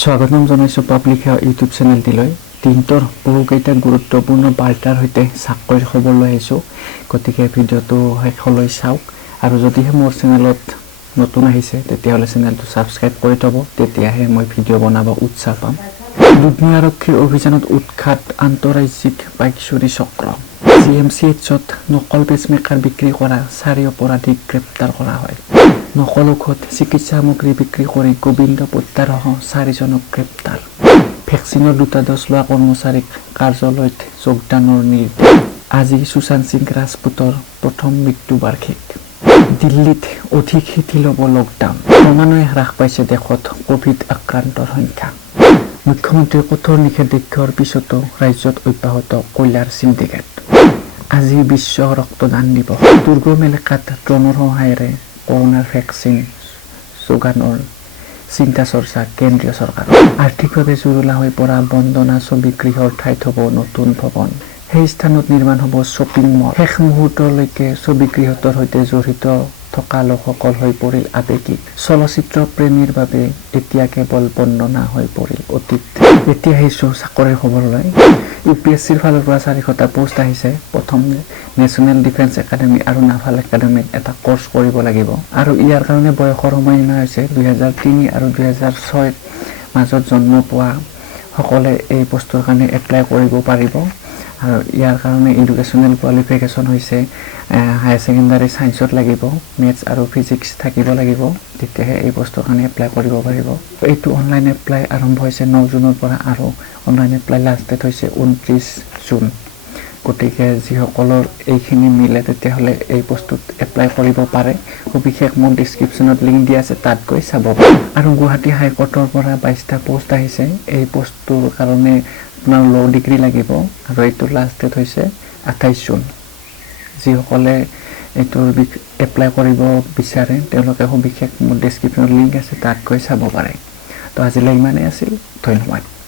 স্বাগতম জনাইছো public hair YouTube চেনেলটিলৈ দিনটোৰ বহুকেইটা গুৰুত্বপূৰ্ণ বাৰ্তাৰ সৈতে চাকৰিৰ খবৰ লৈ আহিছোঁ গতিকে ভিডিঅ'টো শেষলৈ চাওক আৰু যদিহে মোৰ চেনেলত নতুন আহিছে তেতিয়াহ'লে চেনেলটো ছাবস্ক্ৰাইব কৰি থব তেতিয়াহে মই ভিডিঅ' বনাব উৎসাহ পাম দুধনৈ আৰক্ষীৰ অভিযানত উৎখাত আন্তঃৰাজ্যিক বাইক চুৰি চক্ৰ CMCHত নকল পেচমেকাৰ বিক্ৰী কৰা 4 অপৰাধীক গ্ৰেপ্তাৰ কৰা হয় নকল ঔষধ চিকিৎসা সামগ্ৰী বিক্ৰী কৰি গোবিন্দ পুত্ৰসহ 4 জনক গ্ৰেপ্তাৰ ভেকচিনৰ 2টা ড'জ লোৱা কৰ্মচাৰীক কাৰ্যালয়ত যোগদানৰ নিৰ্দেশ আজি সুশান্ত সিং ৰাজপুতৰ প্ৰথম মৃত্যু বাৰ্ষিক দিল্লীত অধিক শিথিল হ'ব লকডাউন ক্ৰমান্বয়ে হ্ৰাস পাইছে দেশত কোভিড আক্ৰান্তৰ সংখ্যা মুখ্যমন্ত্ৰীৰ কঠোৰ নিষেধাজ্ঞাৰ পিছতো ৰাজ্যত অব্যাহত কয়লাৰ সিন্ডিকেট আজি বিশ্ব ৰক্তদান দিৱস দুৰ্গম এলেকাত ড্ৰোনৰ সহায়েৰে কৰোনাৰ ভেকচিন যোগানৰ চিন্তা চৰ্চা কেন্দ্ৰীয় চৰকাৰ আৰ্থিকভাৱে জুৰুলা হৈ পৰা বন্দনা ছবি গৃহৰ ঠাইত হ'ব নতুন ভৱন সেই স্থানত নিৰ্মাণ হ'ব শ্বপিং মল শেষ মুহূৰ্তলৈকে ছবি গৃহৰ সৈতে জড়িত থকা লোকসকল হৈ পৰিল আৱেগিক চলচ্চিত্ৰ প্ৰেমীৰ বাবে এতিয়া কেৱল বন্দনা হৈ পৰিল অতীত এতিয়া আহিছোঁ চাকৰিৰ খবৰলৈ UPSCৰ ফালৰ পৰা 400টা পোষ্ট আহিছে প্ৰথম নেশ্যনেল ডিফেন্স একাডেমী আৰু নাভাল একাডেমীত এটা কোৰ্চ কৰিব লাগিব আৰু ইয়াৰ কাৰণে বয়সৰ সময়সীমা হৈছে 2003 আৰু 2006 মাজত জন্ম পোৱা সকলে এই পোষ্টৰ কাৰণে এপ্লাই কৰিব পাৰিব আৰু ইয়াৰ কাৰণে এডুকেশ্যনেল কোৱালিফিকেশ্যন হৈছে হায়াৰ সেকেন্ডাৰী সায়েন্সত লাগিব মেথছ আৰু ফিজিক্স থাকিব লাগিব তেতিয়াহে এই পোষ্টৰ কাৰণে এপ্লাই কৰিব পাৰিব এইটো অনলাইন এপ্লাই আৰম্ভ হৈছে 9 জুনৰ পৰা আৰু অনলাইন এপ্লাই লাষ্ট ডেট হৈছে 29 জুন গতিকে যিসকলৰ এইখিনি মিলে তেতিয়াহ'লে এই পোষ্টত এপ্লাই কৰিব পাৰে সবিশেষ মোৰ ডেসক্ৰিপচনত লিংক দিয়া আছে তাত গৈ চাব আৰু গুৱাহাটী হাইকোৰ্টৰ পৰা 22টা পোষ্ট আহিছে এই পোষ্টটোৰ কাৰণে আপোনাৰ ল' ডিগ্ৰী লাগিব আৰু এইটো লাষ্ট ডেট হৈছে 28 জুন যিসকলে এইটোৰ এপ্লাই কৰিব বিচাৰে তেওঁলোকে সবিশেষ মোৰ ডেসক্ৰিপচনত লিংক আছে তাত গৈ চাব পাৰে তো আজিলৈ ইমানেই আছিল ধন্যবাদ